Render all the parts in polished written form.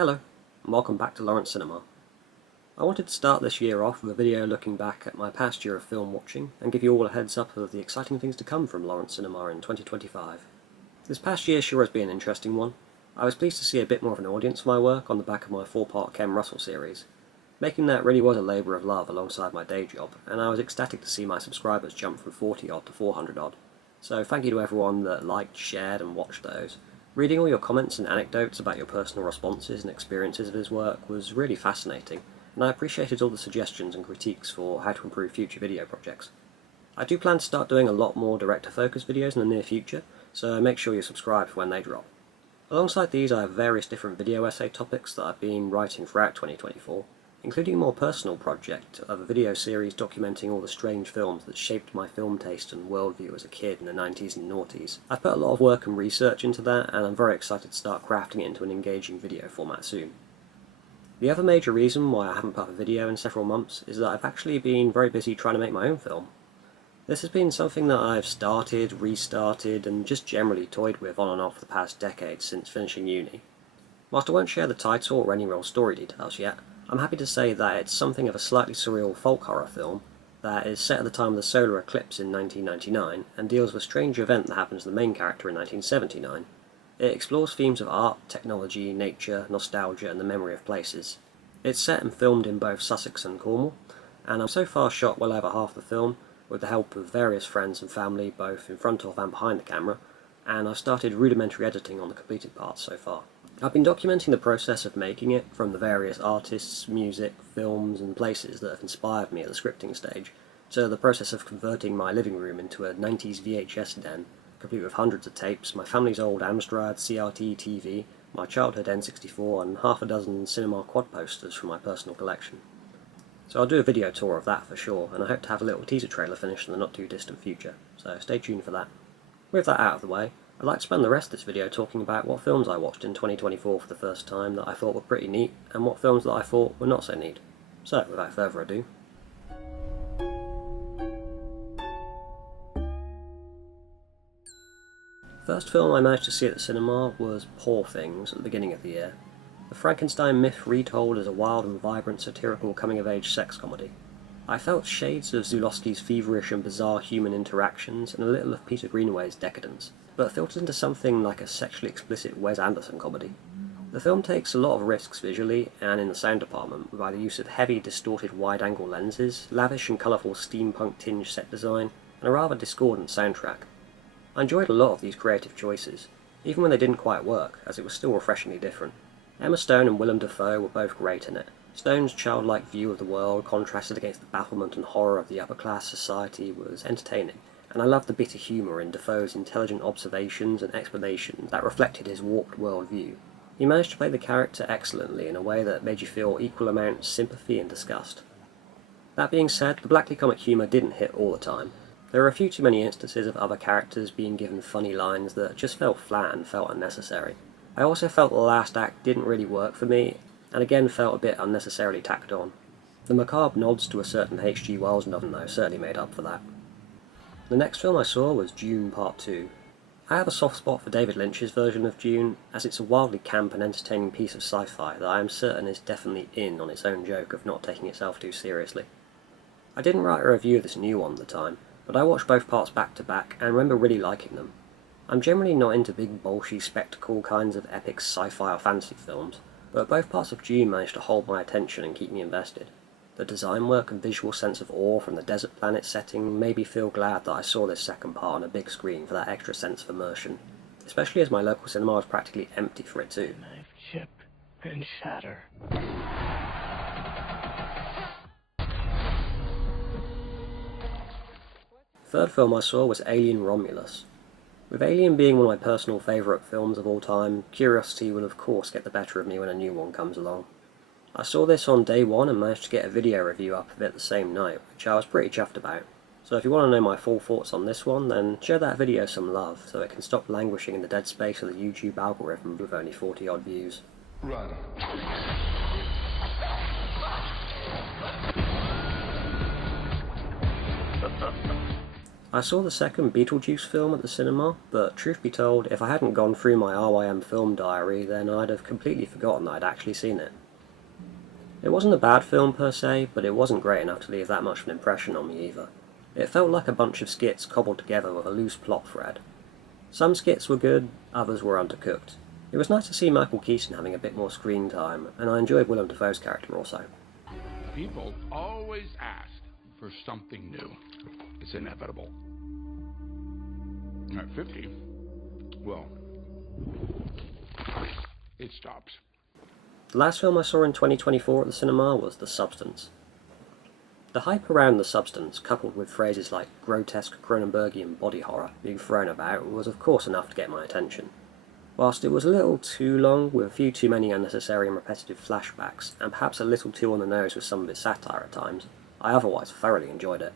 Hello, and welcome back to Lawrence Cinema. I wanted to start this year off with a video looking back at my past year of film watching and give you all a heads up of the exciting things to come from Lawrence Cinema in 2025. This past year sure has been an interesting one. I was pleased to see a bit more of an audience for my work on the back of my 4-part Ken Russell series. Making that really was a labour of love alongside my day job, and I was ecstatic to see my subscribers jump from 40 odd to 400 odd. So thank you to everyone that liked, shared and watched those. Reading all your comments and anecdotes about your personal responses and experiences of his work was really fascinating, and I appreciated all the suggestions and critiques for how to improve future video projects. I do plan to start doing a lot more direct-to-focus videos in the near future, so make sure you're subscribed for when they drop. Alongside these I have various different video essay topics that I've been writing throughout 2024, including a more personal project of a video series documenting all the strange films that shaped my film taste and worldview as a kid in the 90s and noughties. I've put a lot of work and research into that, and I'm very excited to start crafting it into an engaging video format soon. The other major reason why I haven't put up a video in several months is that I've actually been very busy trying to make my own film. This has been something that I've started, restarted, and just generally toyed with on and off the past decade since finishing uni. Whilst I won't share the title or any real story details yet, I'm happy to say that it's something of a slightly surreal folk horror film that is set at the time of the solar eclipse in 1999 and deals with a strange event that happens to the main character in 1979. It explores themes of art, technology, nature, nostalgia and the memory of places. It's set and filmed in both Sussex and Cornwall, and I've so far shot well over half the film with the help of various friends and family both in front of and behind the camera, and I've started rudimentary editing on the completed parts so far. I've been documenting the process of making it, from the various artists, music, films and places that have inspired me at the scripting stage, to the process of converting my living room into a 90s VHS den, complete with hundreds of tapes, my family's old Amstrad CRT TV, my childhood N64 and half a dozen cinema quad posters from my personal collection. So I'll do a video tour of that for sure, and I hope to have a little teaser trailer finished in the not too distant future, so stay tuned for that. With that out of the way, I'd like to spend the rest of this video talking about what films I watched in 2024 for the first time that I thought were pretty neat, and what films that I thought were not so neat. So, without further ado. First film I managed to see at the cinema was Poor Things at the beginning of the year. The Frankenstein myth retold as a wild and vibrant satirical coming-of-age sex comedy. I felt shades of Zulawski's feverish and bizarre human interactions and a little of Peter Greenaway's decadence, but filtered into something like a sexually explicit Wes Anderson comedy. The film takes a lot of risks visually and in the sound department by the use of heavy, distorted wide-angle lenses, lavish and colourful steampunk-tinged set design, and a rather discordant soundtrack. I enjoyed a lot of these creative choices, even when they didn't quite work, as it was still refreshingly different. Emma Stone and Willem Dafoe were both great in it. Stone's childlike view of the world, contrasted against the bafflement and horror of the upper-class society, was entertaining, and I loved the bitter humour in Dafoe's intelligent observations and explanations that reflected his warped worldview. He managed to play the character excellently in a way that made you feel equal amounts of sympathy and disgust. That being said, the blackly comic humour didn't hit all the time. There were a few too many instances of other characters being given funny lines that just felt flat and felt unnecessary. I also felt the last act didn't really work for me, and again felt a bit unnecessarily tacked on. The macabre nods to a certain H.G. Wells novel though certainly made up for that. The next film I saw was Dune Part 2. I have a soft spot for David Lynch's version of Dune, as it's a wildly camp and entertaining piece of sci-fi that I am certain is definitely in on its own joke of not taking itself too seriously. I didn't write a review of this new one at the time, but I watched both parts back to back and remember really liking them. I'm generally not into big bolshy spectacle kinds of epic sci-fi or fantasy films, but both parts of Dune managed to hold my attention and keep me invested. The design work and visual sense of awe from the desert planet setting made me feel glad that I saw this second part on a big screen for that extra sense of immersion, especially as my local cinema was practically empty for it too. Knife chip and shatter. Third film I saw was Alien Romulus. With Alien being one of my personal favourite films of all time, curiosity will of course get the better of me when a new one comes along. I saw this on day one and managed to get a video review up of it the same night, which I was pretty chuffed about. So if you want to know my full thoughts on this one, then show that video some love, so it can stop languishing in the dead space of the YouTube algorithm with only 40 odd views. Run. I saw the second Beetlejuice film at the cinema, but truth be told, if I hadn't gone through my RYM film diary, then I'd have completely forgotten that I'd actually seen it. It wasn't a bad film per se, but it wasn't great enough to leave that much of an impression on me either. It felt like a bunch of skits cobbled together with a loose plot thread. Some skits were good, others were undercooked. It was nice to see Michael Keaton having a bit more screen time, and I enjoyed Willem Dafoe's character also. People always ask for something new. It's inevitable. At 50, well, it stops. The last film I saw in 2024 at the cinema was The Substance. The hype around The Substance, coupled with phrases like grotesque Cronenbergian body horror being thrown about, was of course enough to get my attention. Whilst it was a little too long, with a few too many unnecessary and repetitive flashbacks, and perhaps a little too on the nose with some of its satire at times, I otherwise thoroughly enjoyed it.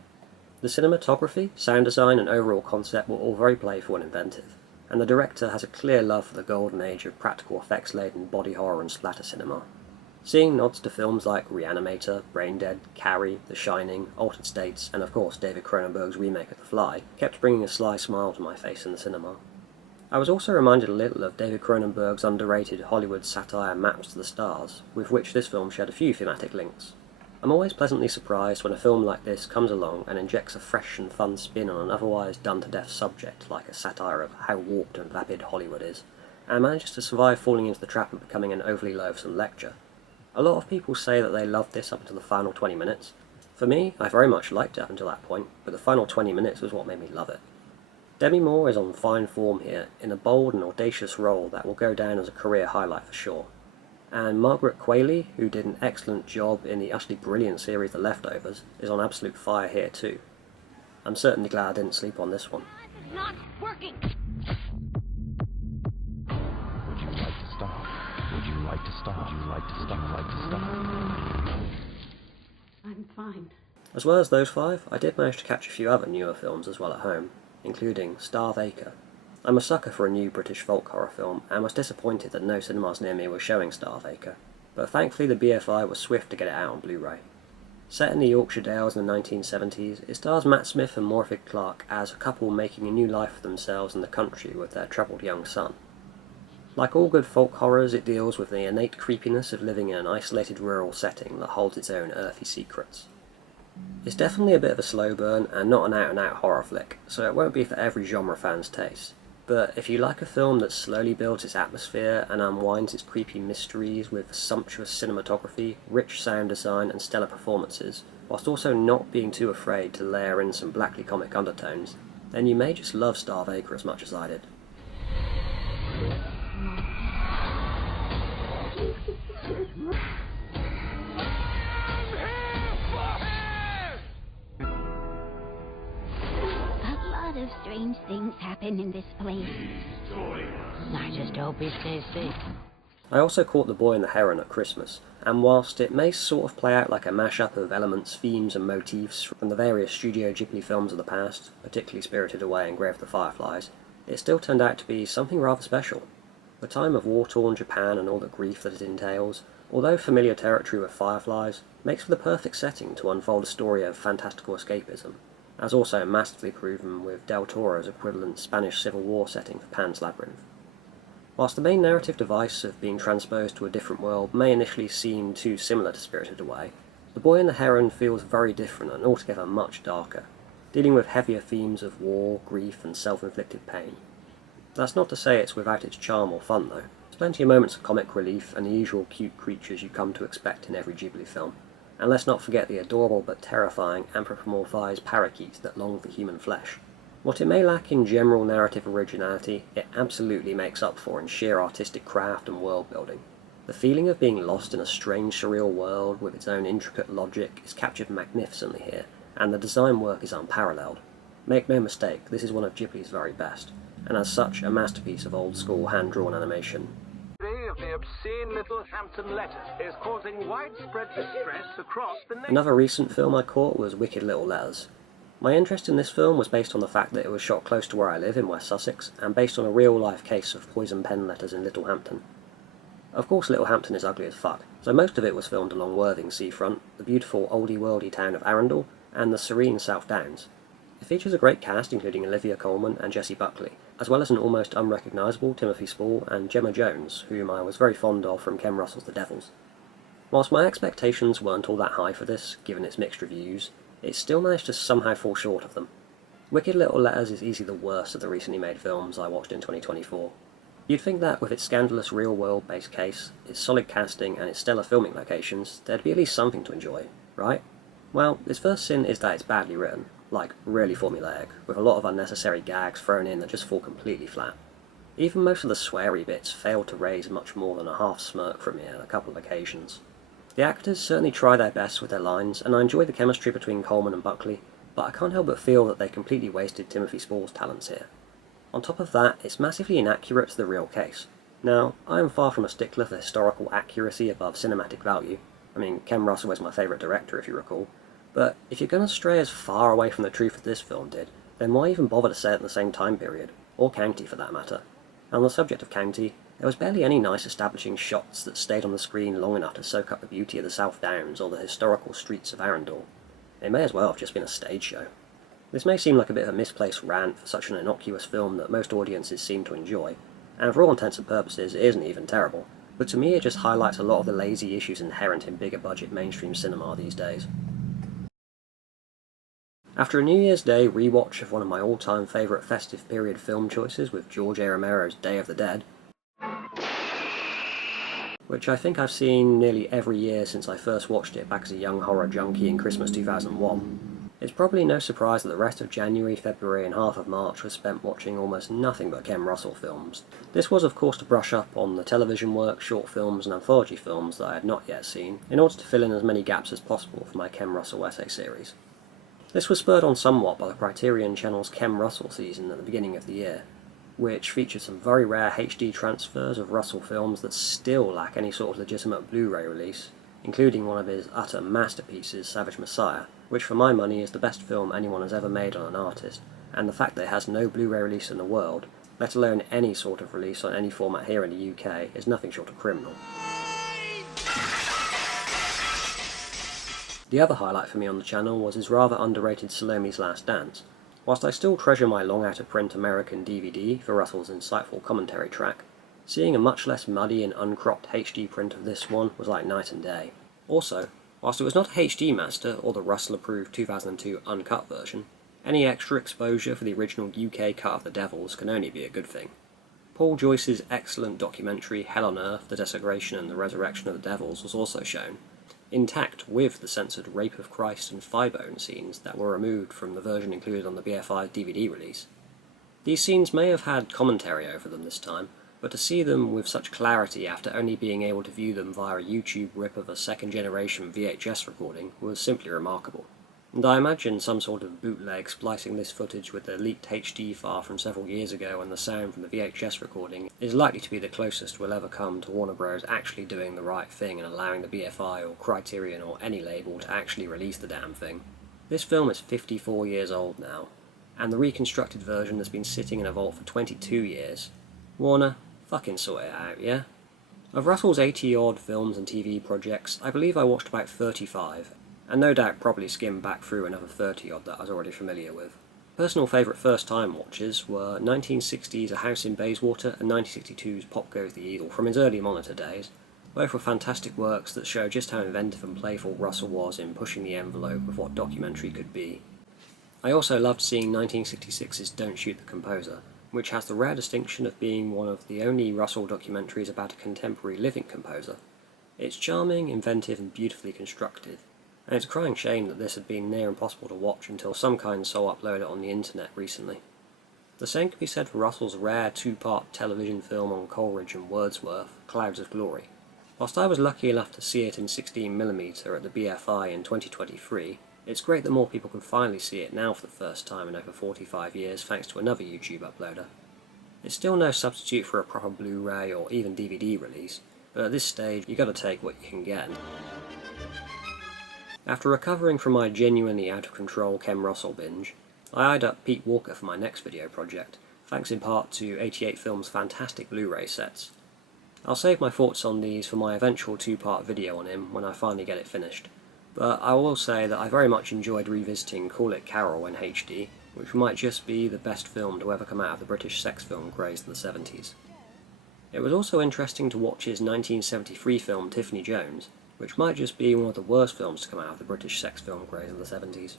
The cinematography, sound design and overall concept were all very playful and inventive, and the director has a clear love for the golden age of practical effects-laden body horror and splatter cinema. Seeing nods to films like Reanimator, Braindead, Carrie, The Shining, Altered States, and of course David Cronenberg's remake of The Fly, kept bringing a sly smile to my face in the cinema. I was also reminded a little of David Cronenberg's underrated Hollywood satire Maps to the Stars, with which this film shared a few thematic links. I'm always pleasantly surprised when a film like this comes along and injects a fresh and fun spin on an otherwise done-to-death subject like a satire of how warped and vapid Hollywood is, and manages to survive falling into the trap of becoming an overly loathsome lecture. A lot of people say that they loved this up until the final 20 minutes. For me, I very much liked it up until that point, but the final 20 minutes was what made me love it. Demi Moore is on fine form here, in a bold and audacious role that will go down as a career highlight for sure. And Margaret Qualley, who did an excellent job in the utterly brilliant series The Leftovers, is on absolute fire here too. I'm certainly glad I didn't sleep on this one. It's not working! Would you like to stop? Would you like to stop? Would you like to stop? Would you like to stop? I'm fine. As well as those five, I did manage to catch a few other newer films as well at home, including Starve Acre. I'm a sucker for a new British folk horror film, and was disappointed that no cinemas near me were showing Starve Acre, but thankfully the BFI was swift to get it out on Blu-ray. Set in the Yorkshire Dales in the 1970s, it stars Matt Smith and Morpeth Clark as a couple making a new life for themselves in the country with their troubled young son. Like all good folk horrors, it deals with the innate creepiness of living in an isolated rural setting that holds its own earthy secrets. It's definitely a bit of a slow burn and not an out-and-out horror flick, so it won't be for every genre fan's taste. But if you like a film that slowly builds its atmosphere and unwinds its creepy mysteries with sumptuous cinematography, rich sound design and stellar performances, whilst also not being too afraid to layer in some blackly comic undertones, then you may just love Starve Acre as much as I did. Of strange things happen in this place. I just hope he stays safe. I also caught The Boy and the Heron at Christmas, and whilst it may sort of play out like a mashup of elements, themes and motifs from the various Studio Ghibli films of the past, particularly Spirited Away and Grave of the Fireflies, it still turned out to be something rather special. The time of war-torn Japan and all the grief that it entails, although familiar territory with Fireflies, makes for the perfect setting to unfold a story of fantastical escapism, as also masterfully proven with Del Toro's equivalent Spanish Civil War setting for Pan's Labyrinth. Whilst the main narrative device of being transposed to a different world may initially seem too similar to Spirited Away, The Boy and the Heron feels very different and altogether much darker, dealing with heavier themes of war, grief and self-inflicted pain. That's not to say it's without its charm or fun though. There's plenty of moments of comic relief and the usual cute creatures you come to expect in every Ghibli film. And let's not forget the adorable but terrifying anthropomorphized parakeets that long for human flesh. What it may lack in general narrative originality, it absolutely makes up for in sheer artistic craft and world building. The feeling of being lost in a strange surreal world with its own intricate logic is captured magnificently here, and the design work is unparalleled. Make no mistake, this is one of Ghibli's very best, and as such a masterpiece of old school hand-drawn animation. Of the obscene Littlehampton letters is causing widespread distress across the nation. Another recent film I caught was Wicked Little Letters. My interest in this film was based on the fact that it was shot close to where I live in West Sussex, and based on a real-life case of poison pen letters in Littlehampton. Of course Littlehampton is ugly as fuck, so most of it was filmed along Worthing seafront, the beautiful oldie-worldy town of Arundel, and the serene South Downs. It features a great cast including Olivia Colman and Jessie Buckley, as well as an almost unrecognisable Timothy Spall and Gemma Jones, whom I was very fond of from Ken Russell's The Devils. Whilst my expectations weren't all that high for this, given its mixed reviews, it still managed to somehow fall short of them. Wicked Little Letters is easily the worst of the recently made films I watched in 2024. You'd think that with its scandalous real-world based case, its solid casting and its stellar filming locations, there'd be at least something to enjoy, right? Well, its first sin is that it's badly written, like really formulaic, with a lot of unnecessary gags thrown in that just fall completely flat. Even most of the sweary bits fail to raise much more than a half smirk from me on a couple of occasions. The actors certainly try their best with their lines, and I enjoy the chemistry between Coleman and Buckley, but I can't help but feel that they completely wasted Timothy Spall's talents here. On top of that, it's massively inaccurate to the real case. Now, I am far from a stickler for historical accuracy above cinematic value. I mean, Ken Russell is my favourite director, if you recall. But if you're going to stray as far away from the truth as this film did, then why even bother to set it in the same time period? Or county, for that matter. And on the subject of county, there was barely any nice establishing shots that stayed on the screen long enough to soak up the beauty of the South Downs or the historical streets of Arundel. It may as well have just been a stage show. This may seem like a bit of a misplaced rant for such an innocuous film that most audiences seem to enjoy, and for all intents and purposes it isn't even terrible, but to me it just highlights a lot of the lazy issues inherent in bigger budget mainstream cinema these days. After a New Year's Day rewatch of one of my all-time favourite festive period film choices with George A. Romero's Day of the Dead, which I think I've seen nearly every year since I first watched it back as a young horror junkie in Christmas 2001, it's probably no surprise that the rest of January, February and half of March was spent watching almost nothing but Ken Russell films. This was of course to brush up on the television work, short films and anthology films that I had not yet seen, in order to fill in as many gaps as possible for my Ken Russell essay series. This was spurred on somewhat by the Criterion Channel's Ken Russell season at the beginning of the year, which featured some very rare HD transfers of Russell films that still lack any sort of legitimate Blu-ray release, including one of his utter masterpieces, Savage Messiah, which for my money is the best film anyone has ever made on an artist, and the fact that it has no Blu-ray release in the world, let alone any sort of release on any format here in the UK, is nothing short of criminal. The other highlight for me on the channel was his rather underrated Salome's Last Dance. Whilst I still treasure my long out-of-print American DVD for Russell's insightful commentary track, seeing a much less muddy and uncropped HD print of this one was like night and day. Also, whilst it was not a HD master or the Russell-approved 2002 uncut version, any extra exposure for the original UK cut of The Devils can only be a good thing. Paul Joyce's excellent documentary Hell on Earth, The Desecration and the Resurrection of the Devils was also shown, intact with the censored Rape of Christ and thigh-bone scenes that were removed from the version included on the BFI DVD release. These scenes may have had commentary over them this time, but to see them with such clarity after only being able to view them via a YouTube rip of a second-generation VHS recording was simply remarkable. And I imagine some sort of bootleg splicing this footage with the leaked HD file from several years ago and the sound from the VHS recording is likely to be the closest we'll ever come to Warner Bros. Actually doing the right thing and allowing the BFI or Criterion or any label to actually release the damn thing. This film is 54 years old now, and the reconstructed version has been sitting in a vault for 22 years. Warner, fucking sort it out, yeah? Of Russell's 80-odd films and TV projects, I believe I watched about 35, and no doubt probably skimmed back through another 30-odd that I was already familiar with. Personal favourite first-time watches were 1960's A House in Bayswater and 1962's Pop Goes the Eagle from his early monitor days. Both were fantastic works that show just how inventive and playful Russell was in pushing the envelope of what documentary could be. I also loved seeing 1966's Don't Shoot the Composer, which has the rare distinction of being one of the only Russell documentaries about a contemporary living composer. It's charming, inventive and beautifully constructed, and it's a crying shame that this had been near impossible to watch until some kind soul uploaded it on the internet recently. The same can be said for Russell's rare two-part television film on Coleridge and Wordsworth, Clouds of Glory. Whilst I was lucky enough to see it in 16mm at the BFI in 2023, it's great that more people can finally see it now for the first time in over 45 years thanks to another YouTube uploader. It's still no substitute for a proper Blu-ray or even DVD release, but at this stage you gotta take what you can get. After recovering from my genuinely out-of-control Ken Russell binge, I eyed up Pete Walker for my next video project, thanks in part to 88 Films' fantastic Blu-ray sets. I'll save my thoughts on these for my eventual two-part video on him when I finally get it finished, but I will say that I very much enjoyed revisiting Call It Carol in HD, which might just be the best film to ever come out of the British sex film craze of the 70s. It was also interesting to watch his 1973 film Tiffany Jones, which might just be one of the worst films to come out of the British sex film craze of the 70s.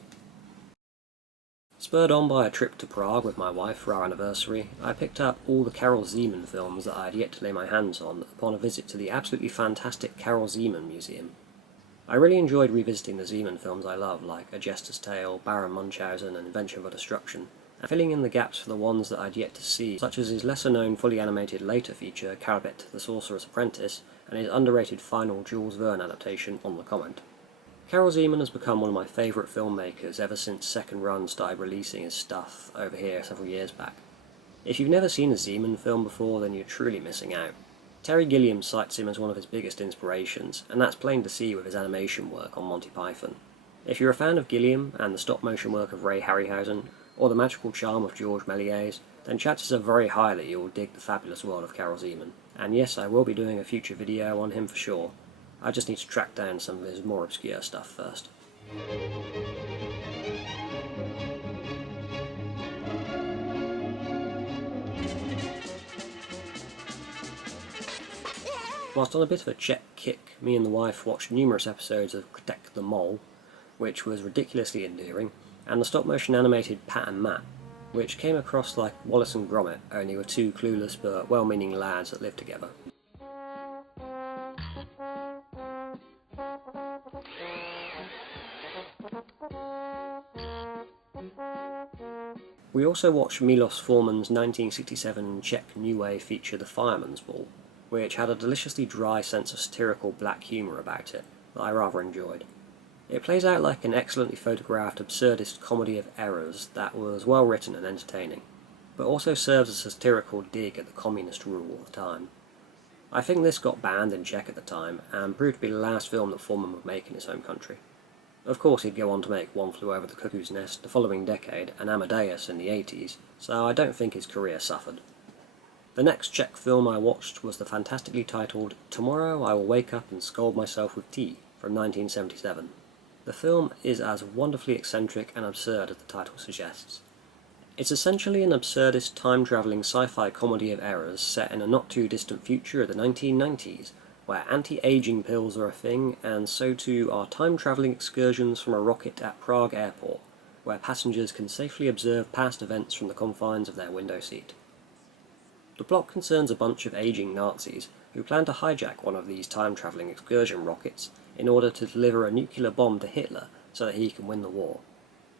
Spurred on by a trip to Prague with my wife for our anniversary, I picked up all the Karel Zeman films that I had yet to lay my hands on upon a visit to the absolutely fantastic Karel Zeman Museum. I really enjoyed revisiting the Zeman films I love, like A Jester's Tale, Baron Munchausen and Invention for Destruction, and filling in the gaps for the ones that I'd yet to see, such as his lesser-known fully animated later feature, Karabet the Sorcerer's Apprentice, and his underrated final Jules Verne adaptation, On the Comment. Karel Zeman has become one of my favourite filmmakers ever since Second Run started releasing his stuff over here several years back. If you've never seen a Zeman film before, then you're truly missing out. Terry Gilliam cites him as one of his biggest inspirations, and that's plain to see with his animation work on Monty Python. If you're a fan of Gilliam and the stop-motion work of Ray Harryhausen, or the magical charm of George Méliès, then chances are very high that you'll dig the fabulous world of Karel Zeman. And yes, I will be doing a future video on him for sure. I just need to track down some of his more obscure stuff first. Whilst on a bit of a Czech kick, me and the wife watched numerous episodes of Krtek the Mole, which was ridiculously endearing, and the stop-motion animated Pat and Matt, which came across like Wallace and Gromit, only with two clueless but well-meaning lads that lived together. We also watched Milos Forman's 1967 Czech New Wave feature The Fireman's Ball, which had a deliciously dry sense of satirical black humour about it that I rather enjoyed. It plays out like an excellently photographed absurdist comedy of errors that was well written and entertaining, but also serves as a satirical dig at the communist rule of the time. I think this got banned in Czech at the time, and proved to be the last film that Forman would make in his home country. Of course he'd go on to make One Flew Over the Cuckoo's Nest the following decade, and Amadeus in the 80s, so I don't think his career suffered. The next Czech film I watched was the fantastically titled Tomorrow I Will Wake Up and Scold Myself with Tea from 1977. The film is as wonderfully eccentric and absurd as the title suggests. It's essentially an absurdist time-travelling sci-fi comedy of errors set in a not-too-distant future of the 1990s, where anti-aging pills are a thing, and so too are time-travelling excursions from a rocket at Prague Airport, where passengers can safely observe past events from the confines of their window seat. The plot concerns a bunch of aging Nazis who plan to hijack one of these time-travelling excursion rockets in order to deliver a nuclear bomb to Hitler so that he can win the war.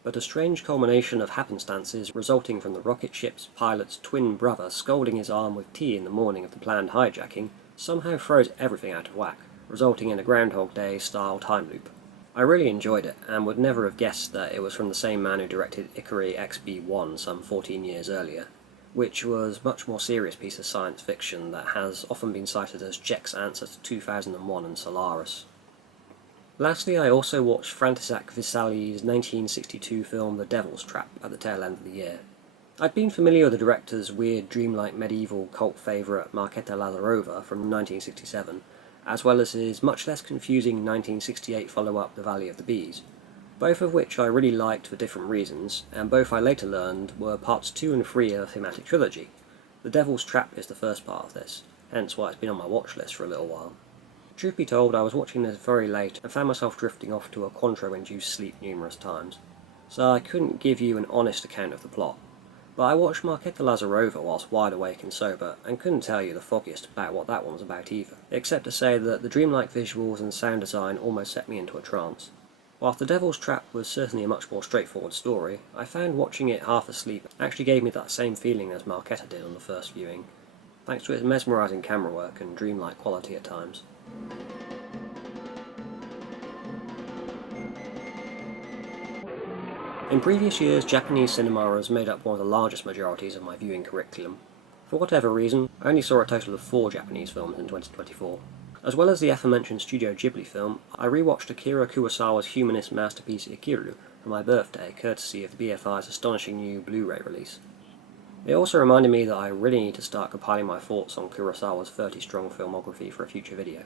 But a strange culmination of happenstances resulting from the rocket ship's pilot's twin brother scolding his arm with tea in the morning of the planned hijacking somehow throws everything out of whack, resulting in a Groundhog Day-style time loop. I really enjoyed it, and would never have guessed that it was from the same man who directed Ikari XB1 some 14 years earlier, which was a much more serious piece of science fiction that has often been cited as Czech's answer to 2001 and Solaris. Lastly, I also watched František Vesali's 1962 film The Devil's Trap at the tail end of the year. I'd been familiar with the director's weird, dreamlike medieval cult favourite Markéta Lazarova from 1967, as well as his much less confusing 1968 follow-up The Valley of the Bees, both of which I really liked for different reasons, and both I later learned were parts 2 and 3 of a thematic trilogy. The Devil's Trap is the first part of this, hence why it's been on my watch list for a little while. Truth be told, I was watching this very late and found myself drifting off to a Cointreau-induced sleep numerous times, so I couldn't give you an honest account of the plot. But I watched Markéta Lazarova whilst wide awake and sober, and couldn't tell you the foggiest about what that one was about either, except to say that the dreamlike visuals and sound design almost set me into a trance. Whilst The Devil's Trap was certainly a much more straightforward story, I found watching it half asleep actually gave me that same feeling as Markéta did on the first viewing, thanks to its mesmerising camera work and dreamlike quality at times. In previous years, Japanese cinema has made up one of the largest majorities of my viewing curriculum. For whatever reason, I only saw a total of 4 Japanese films in 2024. As well as the aforementioned Studio Ghibli film, I rewatched Akira Kurosawa's humanist masterpiece Ikiru for my birthday, courtesy of the BFI's astonishing new Blu-ray release. It also reminded me that I really need to start compiling my thoughts on Kurosawa's 30-strong filmography for a future video.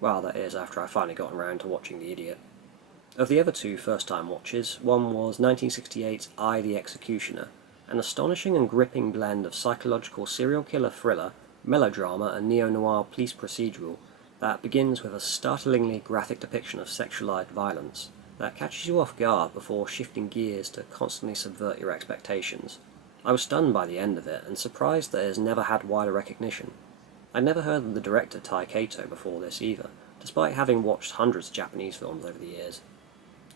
Well, that is, after I've finally gotten around to watching The Idiot. Of the other two first-time watches, one was 1968's I, the Executioner, an astonishing and gripping blend of psychological serial killer thriller, melodrama and neo-noir police procedural that begins with a startlingly graphic depiction of sexualized violence that catches you off guard before shifting gears to constantly subvert your expectations. I was stunned by the end of it and surprised that it has never had wider recognition. I'd never heard of the director Tai Kato before this either, despite having watched hundreds of Japanese films over the years.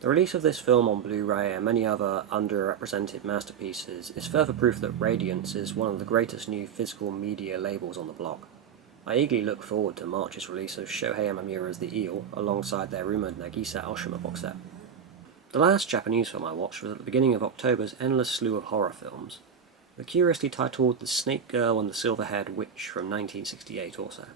The release of this film on Blu-ray and many other underrepresented masterpieces is further proof that Radiance is one of the greatest new physical media labels on the block. I eagerly look forward to March's release of Shohei Amamura's The Eel, alongside their rumoured Nagisa Oshima box set. The last Japanese film I watched was at the beginning of October's endless slew of horror films, the curiously titled The Snake Girl and the Silver-Haired Witch from 1968 also.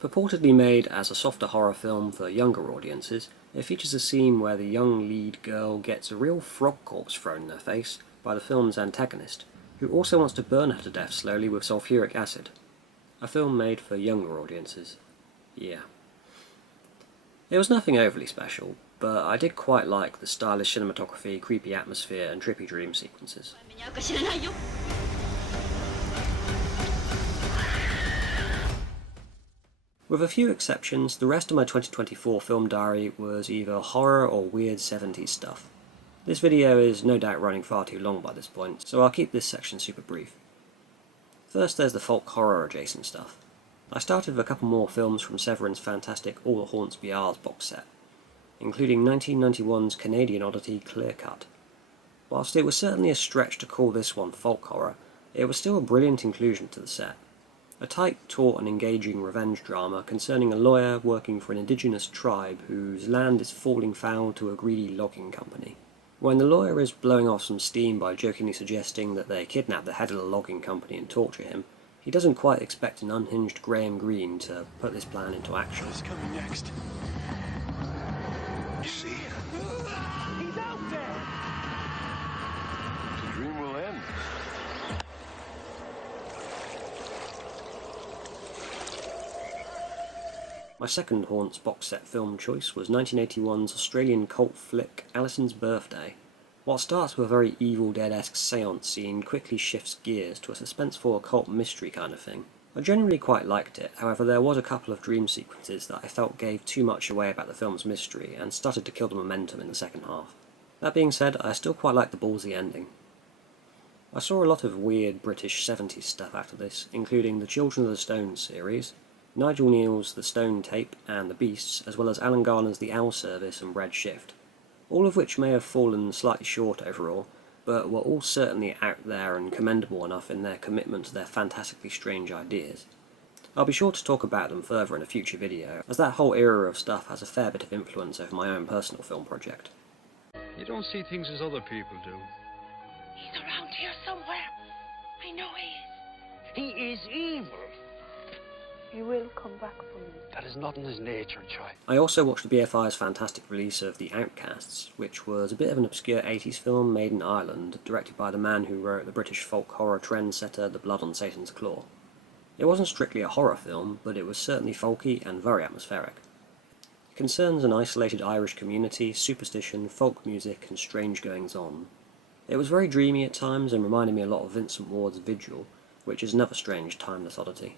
Purportedly made as a softer horror film for younger audiences, it features a scene where the young lead girl gets a real frog corpse thrown in her face by the film's antagonist, who also wants to burn her to death slowly with sulfuric acid. A film made for younger audiences. Yeah. It was nothing overly special, but I did quite like the stylish cinematography, creepy atmosphere, and trippy dream sequences. With a few exceptions, the rest of my 2024 film diary was either horror or weird 70s stuff. This video is no doubt running far too long by this point, so I'll keep this section super brief. First there's the folk horror adjacent stuff. I started with a couple more films from Severin's fantastic All the Haunts Be Ours box set, including 1991's Canadian oddity Clear Cut. Whilst it was certainly a stretch to call this one folk horror, it was still a brilliant inclusion to the set. A tight, taut and engaging revenge drama concerning a lawyer working for an indigenous tribe whose land is falling foul to a greedy logging company. When the lawyer is blowing off some steam by jokingly suggesting that they kidnap the head of the logging company and torture him, he doesn't quite expect an unhinged Graham Greene to put this plan into action. What's coming next? You see? He's out there! The dream will end. My second Haunts box set film choice was 1981's Australian cult flick Alison's Birthday. What starts with a very Evil Dead-esque seance scene quickly shifts gears to a suspenseful occult mystery kind of thing. I generally quite liked it, however there was a couple of dream sequences that I felt gave too much away about the film's mystery and started to kill the momentum in the second half. That being said, I still quite like the ballsy ending. I saw a lot of weird British 70s stuff after this, including the Children of the Stone series, Nigel Neal's The Stone Tape and The Beasts, as well as Alan Garner's The Owl Service and Red Shift, all of which may have fallen slightly short overall, but were all certainly out there and commendable enough in their commitment to their fantastically strange ideas. I'll be sure to talk about them further in a future video, as that whole era of stuff has a fair bit of influence over my own personal film project. You don't see things as other people do. He's around here somewhere. I know he is. He is evil. He will come back for me. That is not in his nature, child. I also watched the BFI's fantastic release of The Outcasts, which was a bit of an obscure 80s film made in Ireland, directed by the man who wrote the British folk horror trendsetter The Blood on Satan's Claw. It wasn't strictly a horror film, but it was certainly folky and very atmospheric. It concerns an isolated Irish community, superstition, folk music, and strange goings-on. It was very dreamy at times and reminded me a lot of Vincent Ward's Vigil, which is another strange, timeless oddity.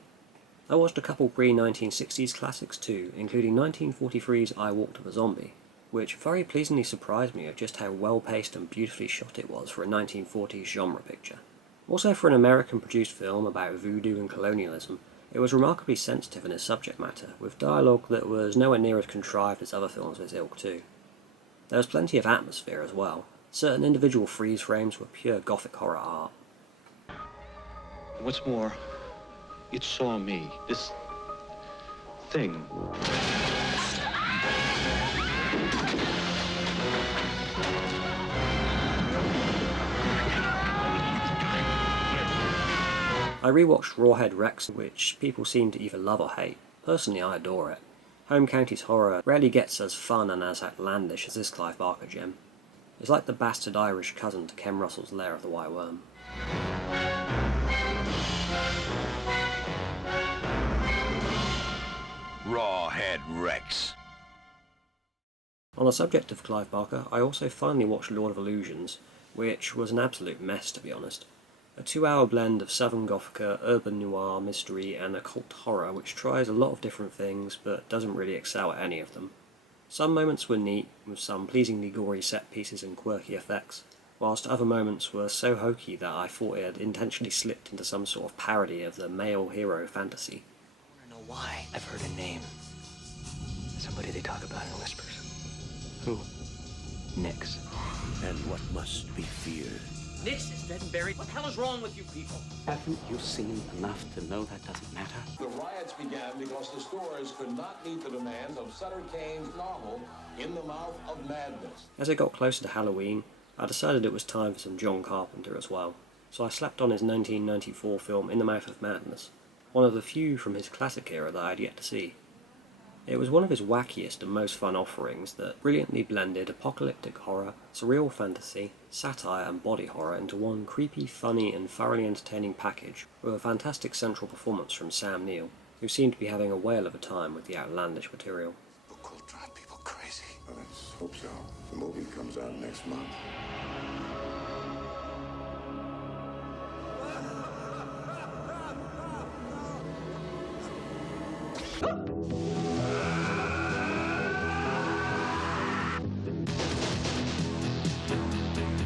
I watched a couple pre-1960s classics too, including 1943's I Walked with a Zombie, which very pleasantly surprised me of just how well-paced and beautifully shot it was for a 1940s genre picture. Also for an American-produced film about voodoo and colonialism, it was remarkably sensitive in its subject matter, with dialogue that was nowhere near as contrived as other films of its ilk too. There was plenty of atmosphere as well. Certain individual freeze frames were pure gothic horror art. What's more, it saw me, this thing. I rewatched Rawhead Rex, which people seem to either love or hate. Personally, I adore it. Home County's horror rarely gets as fun and as outlandish as this Clive Barker gem. It's like the bastard Irish cousin to Ken Russell's Lair of the White Worm. Rawhead Rex. On the subject of Clive Barker, I also finally watched Lord of Illusions, which was an absolute mess, to be honest. A 2-hour blend of Southern Gothica, urban noir, mystery, and occult horror which tries a lot of different things but doesn't really excel at any of them. Some moments were neat, with some pleasingly gory set pieces and quirky effects, whilst other moments were so hokey that I thought it had intentionally slipped into some sort of parody of the male hero fantasy. I don't know why. I've heard a name. Somebody they talk about in whispers. Who? Nix. And what must be feared? Nix is dead and buried. What the hell is wrong with you people? Haven't you seen enough to know that doesn't matter? The riots began because the stores could not meet the demands of Sutter Kane's novel, In the Mouth of Madness. As it got closer to Halloween, I decided it was time for some John Carpenter as well, so I slapped on his 1994 film In the Mouth of Madness, one of the few from his classic era that I had yet to see. It was one of his wackiest and most fun offerings that brilliantly blended apocalyptic horror, surreal fantasy, satire and body horror into one creepy, funny and thoroughly entertaining package, with a fantastic central performance from Sam Neill, who seemed to be having a whale of a time with the outlandish material. Book will drive people crazy. Let's hope so. The movie comes out next month.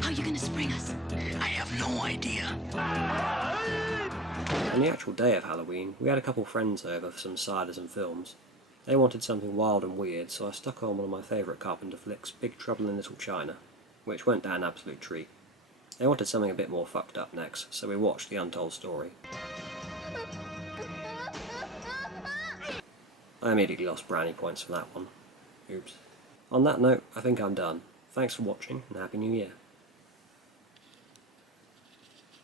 How are you gonna spring us? I have no idea. On the actual day of Halloween, we had a couple friends over for some ciders and films. They wanted something wild and weird, so I stuck on one of my favourite Carpenter flicks, Big Trouble in Little China, which went down an absolute treat. They wanted something a bit more fucked up next, so we watched The Untold Story. I immediately lost brownie points for that one. Oops. On that note, I think I'm done. Thanks for watching, and Happy New Year.